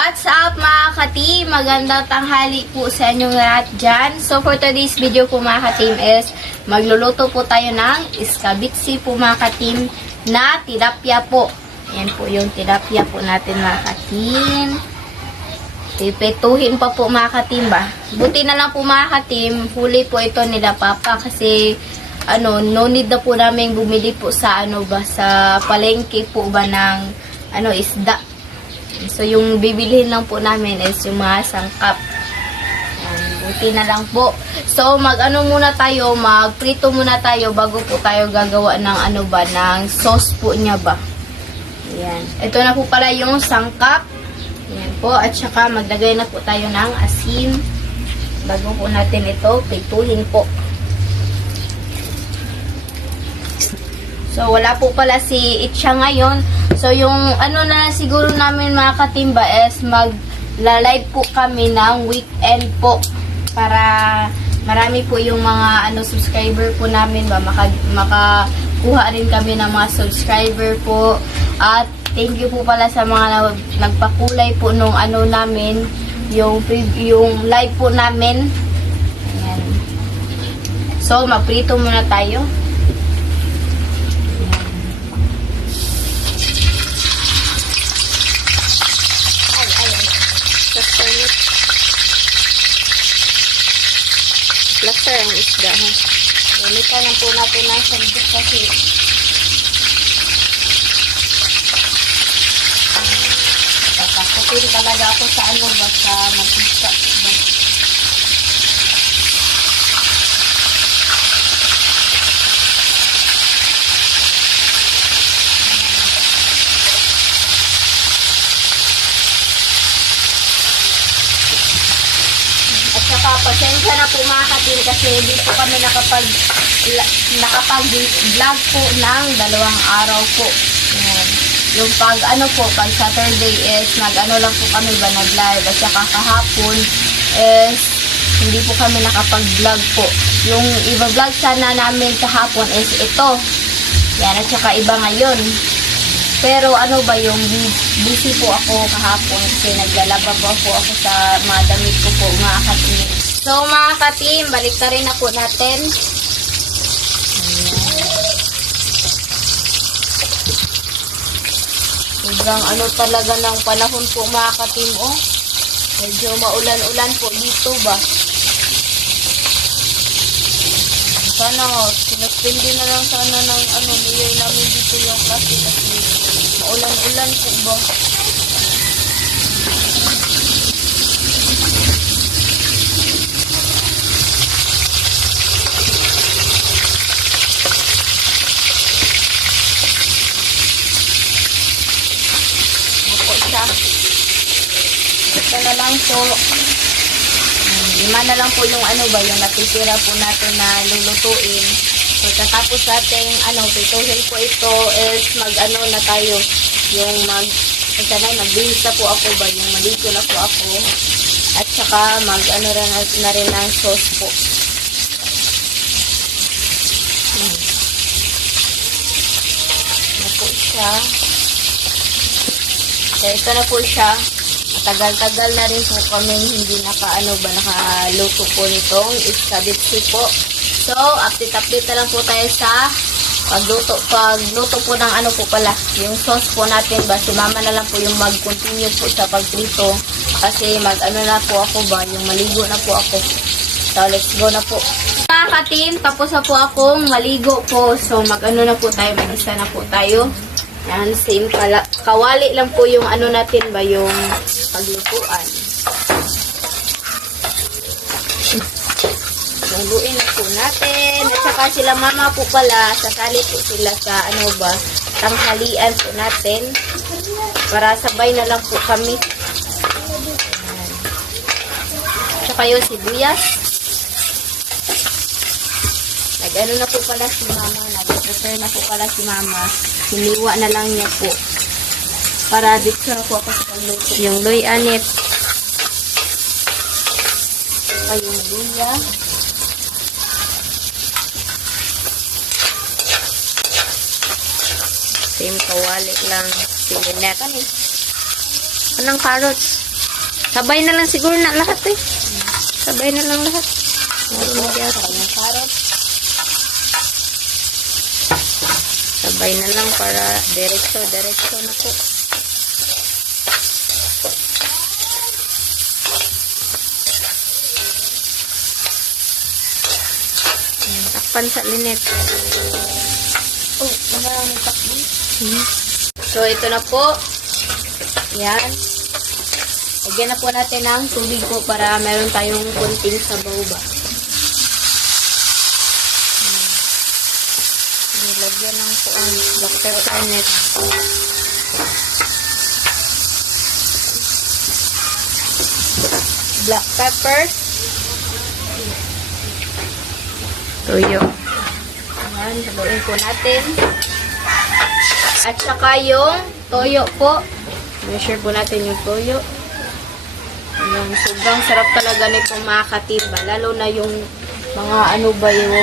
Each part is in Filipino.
What's up mga ka-team? Magandang tanghali po sa inyong lahat dyan. So for today's video po mga ka-team is magluluto po tayo ng iskabitsi po mga ka-team na tilapia po. Yan po yung tilapia po natin mga ka-team. Pipetuhin pa po mga ka-team ba. Buti na lang po mga ka-team, huli po ito nila Papa kasi no need na po namin bumili po sa sa palengke po ba ng isda. So, yung bibilihin lang po namin is yung mga sangkap. Buti na lang po. So, muna tayo, magprito muna tayo bago po tayo gagawa ng ng sauce po niya ba. Ayan. Ito na po pala yung sangkap. Ayan po. At saka, maglagay na po tayo ng asin. Bago po natin ito, prituhin po. So, wala po pala si Itcha ngayon. So, yung na siguro namin mga katimba is mag-live po kami ng weekend po. Para marami po yung mga subscriber po namin ba. Makakuha rin kami ng mga subscriber po. At thank you po pala sa mga nagpakulay po nung namin. Yung live po namin. Ayan. So, magprito muna tayo. Plaster ang isda, ha? Gamitan lang po natin ng sandok kasi tatakutin talaga ako sa sa mag-isda. Pasensya na po mga katin kasi hindi po kami nakapag-vlog po ng 2 araw po. Yung pag Saturday is lang po kami ba nag-live at saka kahapon is hindi po kami nakapag-vlog po. Yung i-vlog sana namin kahapon is ito. Yan, at saka iba ngayon. Pero yung busy po ako kahapon kasi naglalaba po ako sa mga damit ko po mga katin. So mga ka-team, balik na rin na po natin. Sobrang talaga ng panahon po mga ka-team, oh. Medyo maulan-ulan po dito ba. Sana, sinuspindi na lang sana ng niyay namin dito yung klase kasi maulan-ulan po ba. Ito na lang po. 5 na lang po yung yung natitira po natin na lulutuin. So, katapos natin, prituhin po ito is na tayo. Yung magbihis na po ako ba, yung maligo na po ako. At saka, na rin ng sauce po. Na po siya. So, ito na po siya. Matagal-tagal na rin po kami hindi nakaluto po nitong iskabitsi po. So, update na lang po tayo sa pagluto po ng po pala. Yung sauce po natin ba, si mama na lang po yung mag-continue po sa pagprito. Kasi na po ako ba, yung maligo na po ako. So, let's go na po. Mga ka-team, tapos na po akong maligo po. So, na po tayo, mag-isa na po tayo. Yan, same pala. Kawali lang po yung natin ba, yung paglutuan. Lutuin na po natin. At saka sila mama po pala, sasali po sila sa tanghalian po natin. Para sabay na lang po kami. At saka yung sibuyas. Na po pala si mama. Nag-prepare na po pala si mama. Hiniwa na lang niya po. Para dito na po ako sa pagluto. Yung loy anit. Saka yung luya. Same kawali lang. Silinet. Anong carrots? Sabay na lang siguro na lahat eh. Sabay na lang lahat. Yung carrot. Sabay na lang para diretso na po. Takpan sa linet. Oh, naman ang takbo. So, ito na po. Yan. Lagyan na po natin ng tubig po para meron tayong kunting sabaw ba. Nilagyan ng po ang black pepper net. Black pepper. Tuyo. Yan, haluin po natin. At saka yung toyo po. Measure po natin yung toyo. Ayan, sobrang sarap talaga nito mga katimba. Lalo na yung mga ano ba yung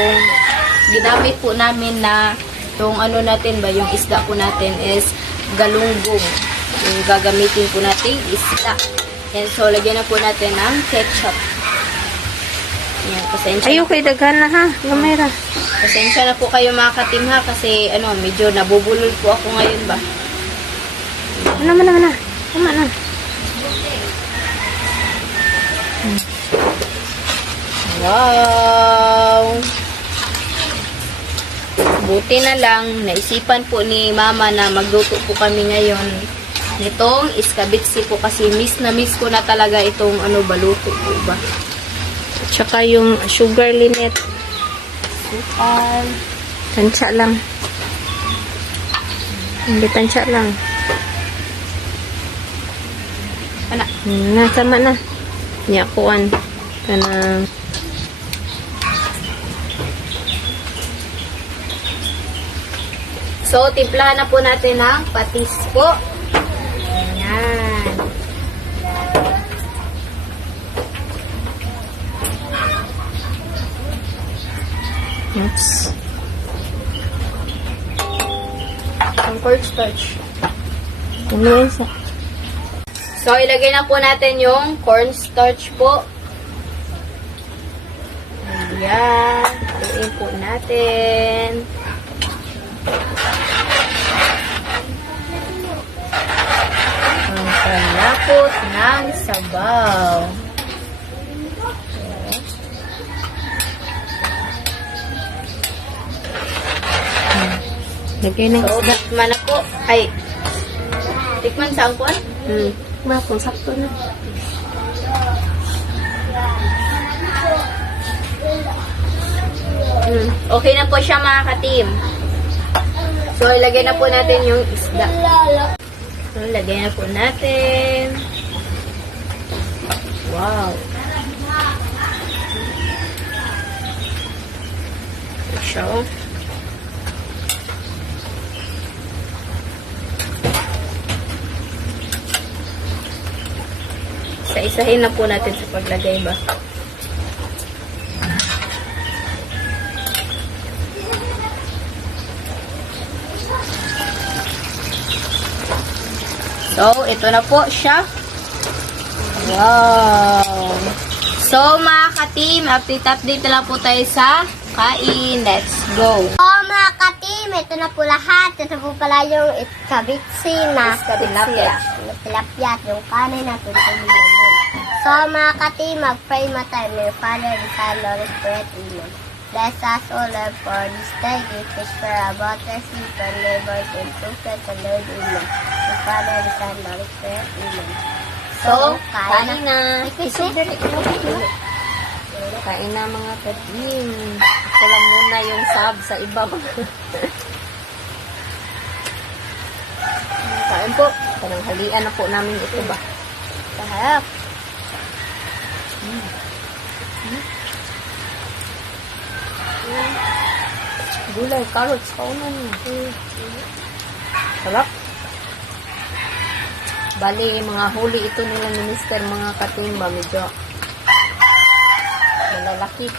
ginamit po namin na yung ano natin ba, yung isda po natin is galunggong. Yung gagamitin po natin isda. And so, lagyan na po natin ng ketchup. Ayan, pasensya. Ayaw kay daghan na ha. Gamay ra. Pasensya na po kayo mga katim ha kasi ano, medyo nabubulol po ako ngayon ba. Tama na. Wow! Buti na lang, naisipan po ni Mama na magluto po kami ngayon nitong iskabitsi po kasi miss na miss ko na talaga itong ano baluto po ba. At saka yung sugar linet. Sukal. Tansya lang. Hindi tansya lang. Ana, Sama na. Nyakuan. Kanang so, timplahan na po natin ng patis po. Ayan. oops. Ang cornstarch. Ano isa? So, ilagay na po natin yung cornstarch po. Ayan. Haluin po natin. Ang kalapot ng sabaw. Lagay ng So, isda. tikman na po. Ay, tikman sa angkon? Kung sakto na. Okay na po siya mga ka-team. So, ilagay na po natin yung isda. So, ilagay na po natin. Wow. Ito siya. Isa-isahin na po natin sa paglagay ba. So, ito na po siya. Wow! So, mga ka-team, update na lang po tayo sa kain. Let's go! Oh, mga ka-team, ito na po lahat. Ito po pala yung iskabitsi na tilapia at yung kanin na tutulungan. So, mga ka-team, mag-pray mo tayo. May Father, the Son, Holy Spirit, Amen. Bless us, O Lord, for this day. Give us for about us, sleep and labor, and fruit and Lord, Amen. The Father, the Son, Holy Spirit, Amen. So, kain na. Kain na mga katim. Ako lang muna yung sab sa iba. Kain po. Parang halian na po namin ito ba. Sarap. Gulay, carrots, kaunan. Sarap. Bali, mga huli ito nila ni Mr. mga katimba. Medyo malalaki.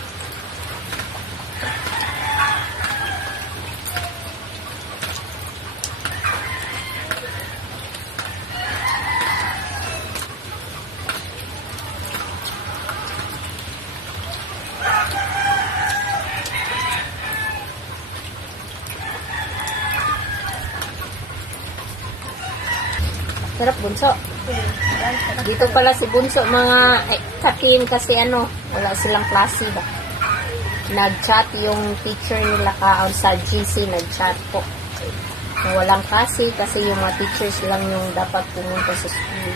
Sarap, Bunso. Dito pala si Bunso, mga katim kasi wala silang klase ba. Nag-chat yung teacher nila sa GC, nag-chat po. So, walang klase kasi yung mga teachers lang yung dapat pumunta sa school.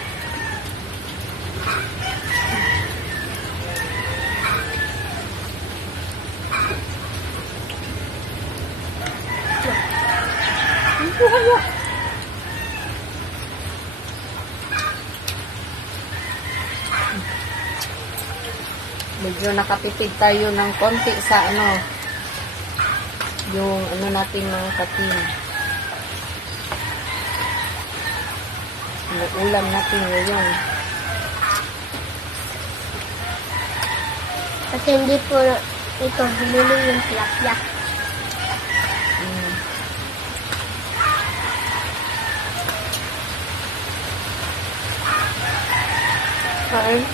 Medyo nakatipid tayo ng konti sa yung natin mga katim. Yung ulam natin ngayon. Kasi hindi po ito binili yung tilapia. Kain.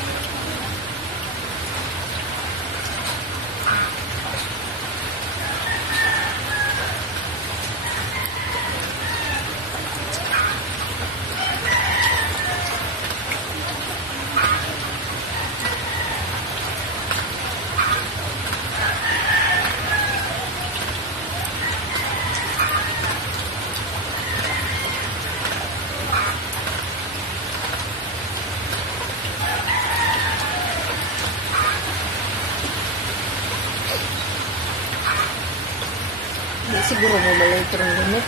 Hindi siguro mo malito ng limit.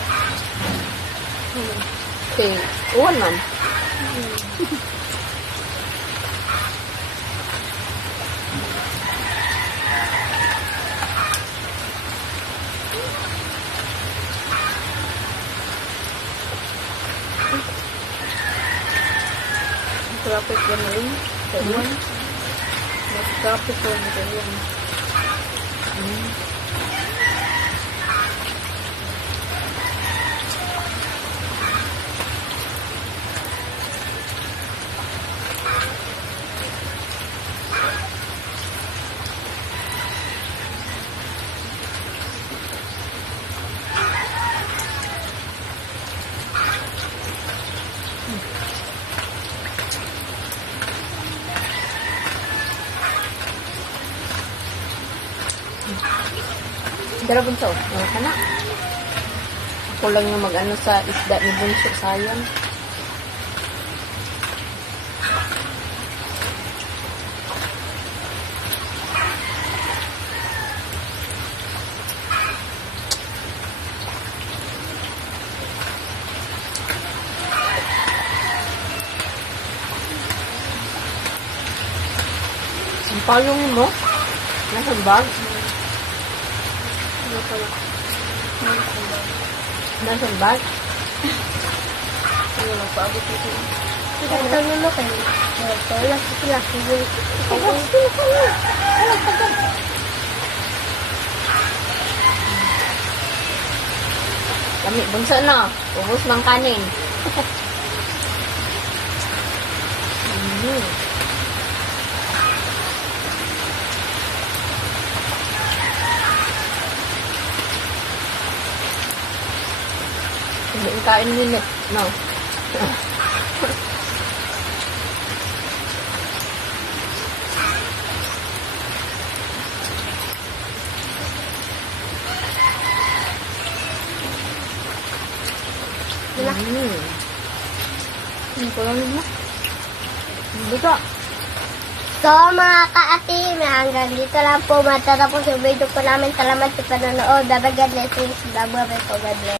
Okay. Uwan man. Traffic yan rin. Uwan. Mas traffic ko na yan. Dara Bunso, ka na. Ako lang yung sa isda ni Bunso, sayang. Ang palong mo? Nasa bag? Nasa bag? Ano nagpaabot ito? Ito mo kayo. Ito lang sila. Kami, Bunso na. Ubus ng kanin. Hindi kain nila. No. Ano lang mo? Buka. So mga ka-atim, hanggang dito lang po matatapos yung video po namin. Salamat sa panonood. Bye-bye, God bless you. Bye-bye po, God bless.